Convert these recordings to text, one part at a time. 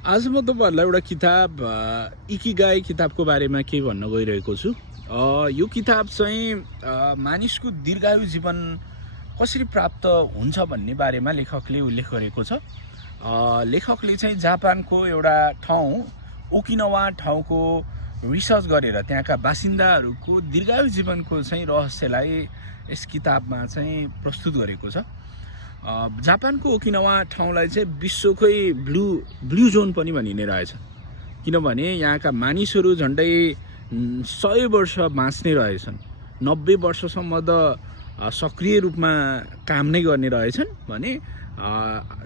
आज म तपाईहरुलाई एउटा किताब इकिगाई किताबको बारेमा केही भन्न गइरहेको छु। यो किताब चाहिँ मानिसको दीर्घायु जीवन कसरी प्राप्त हुन्छ भन्ने बारेमा लेखकले उल्लेख गरेको छ। लेखकले चाहिँ जापानको एउटा ठाउँ ओकिनावा ठाउँको रिसर्च गरेर त्यहाँका बासिन्दाहरूको दीर्घायु जीवनको चाहिँ रहस्यलाई यस किताबमा चाहिँ प्रस्तुत गरेको छ। जापानको ओकिनावा ठाउँलाई चाहिँ विश्वकै ब्लू जोन पनि भनिने रहेछ, किनभने यहाँका मानिसहरू झन्डै 100 वर्ष बाँच्ने रहेछन्। 90 वर्षसम्म त सक्रिय रूपमा काम नै गर्ने रहेछन् भने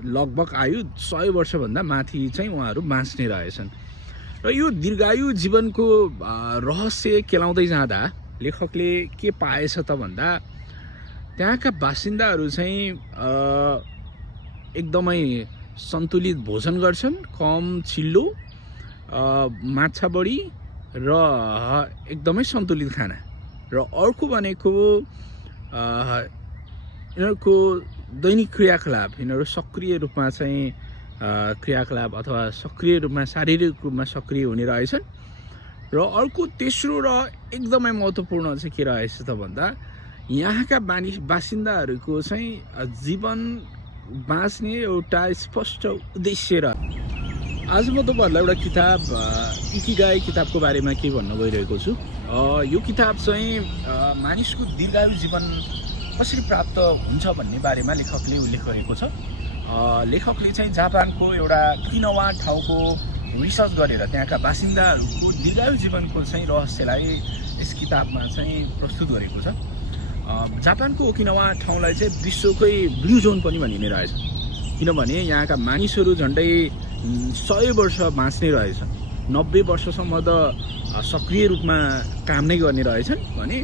लगभग आयु 100 वर्षभन्दा माथि चाहिँ उहाँहरू बाँच्ने रहेछन्। र यो दीर्घायु जीवनको रहस्य केलाउँदै जाँदा लेखकले के पाएछ त भन्दा त्यहाँका बासिन्दाहरू चाहिँ एकदमै सन्तुलित भोजन गर्छन्, कम चिल्लो, माछा बढी र एकदमै सन्तुलित खाना। र अर्को भनेको यिनीहरूको दैनिक क्रियाकलाप, यिनीहरू सक्रिय रूपमा चाहिँ क्रियाकलाप अथवा सक्रिय रूपमा शारीरिक रूपमा सक्रिय हुने रहेछन्। र अर्को तेस्रो र एकदमै महत्त्वपूर्ण चाहिँ के रहेछ त भन्दा यहाँका बासिन्दाहरूको चाहिँ जीवन बाँच्ने एउटा स्पष्ट उद्देश्य र आज म तपाईहरुलाई एउटा किताब इकिगाई किताबको बारेमा केही भन्न गइरहेको छु। यो किताब चाहिँ मानिसको दीर्घायु जीवन कसरी प्राप्त हुन्छ भन्ने बारेमा लेखकले उल्लेख गरेको छ। लेखकले चाहिँ जापानको एउटा ओकिनावा ठाउँको रिसर्च गरेर त्यहाँका बासिन्दाहरूको दीर्घायु जीवनको चाहिँ रहस्यलाई यस किताबमा चाहिँ प्रस्तुत गरेको छ। जापानको ओकिनावा ठाउँलाई चाहिँ विश्वकै ब्लू जोन पनि भनिने रहेछ, किनभने यहाँका मानिसहरू झन्डै 100 वर्ष बाँच्ने रहेछन्। 90 वर्षसम्म त सक्रिय रूपमा काम नै गर्ने रहेछन् भने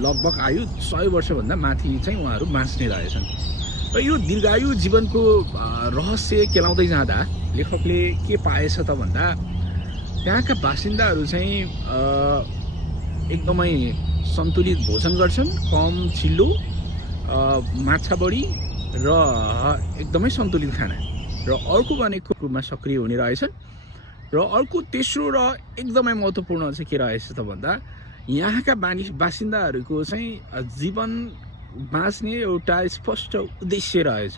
लगभग आयु 100 वर्षभन्दा माथि चाहिँ उहाँहरू बाँच्ने रहेछन्। र यो दीर्घायु जीवनको रहस्य केलाउँदै जाँदा लेखकले के पाएछ त भन्दा त्यहाँका बासिन्दाहरू चाहिँ एकदमै सन्तुलित भोजन गर्छन्, कम चिल्लो, माछा बढी र एकदमै सन्तुलित खाना। र अर्को भनेको रूपमा सक्रिय हुने रहेछन्। र अर्को तेस्रो र एकदमै महत्त्वपूर्ण चाहिँ के रहेछ त भन्दा यहाँका बासिन्दाहरूको चाहिँ जीवन बाँच्ने एउटा स्पष्ट उद्देश्य रहेछ।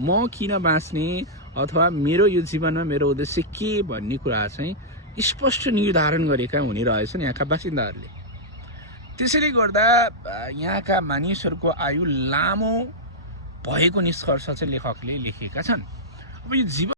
म किन बाँच्ने अथवा मेरो यो जीवनमा मेरो उद्देश्य के भन्ने कुरा चाहिँ स्पष्ट निर्धारण गरेका हुने रहेछन् यहाँका बासिन्दाहरूले। त्यसैले गर्दा यहाँका मानिसहरूको आयु लामो भएको निष्कर्ष चाहिँ लेखकले लेखेका छन्। अब यो जीवन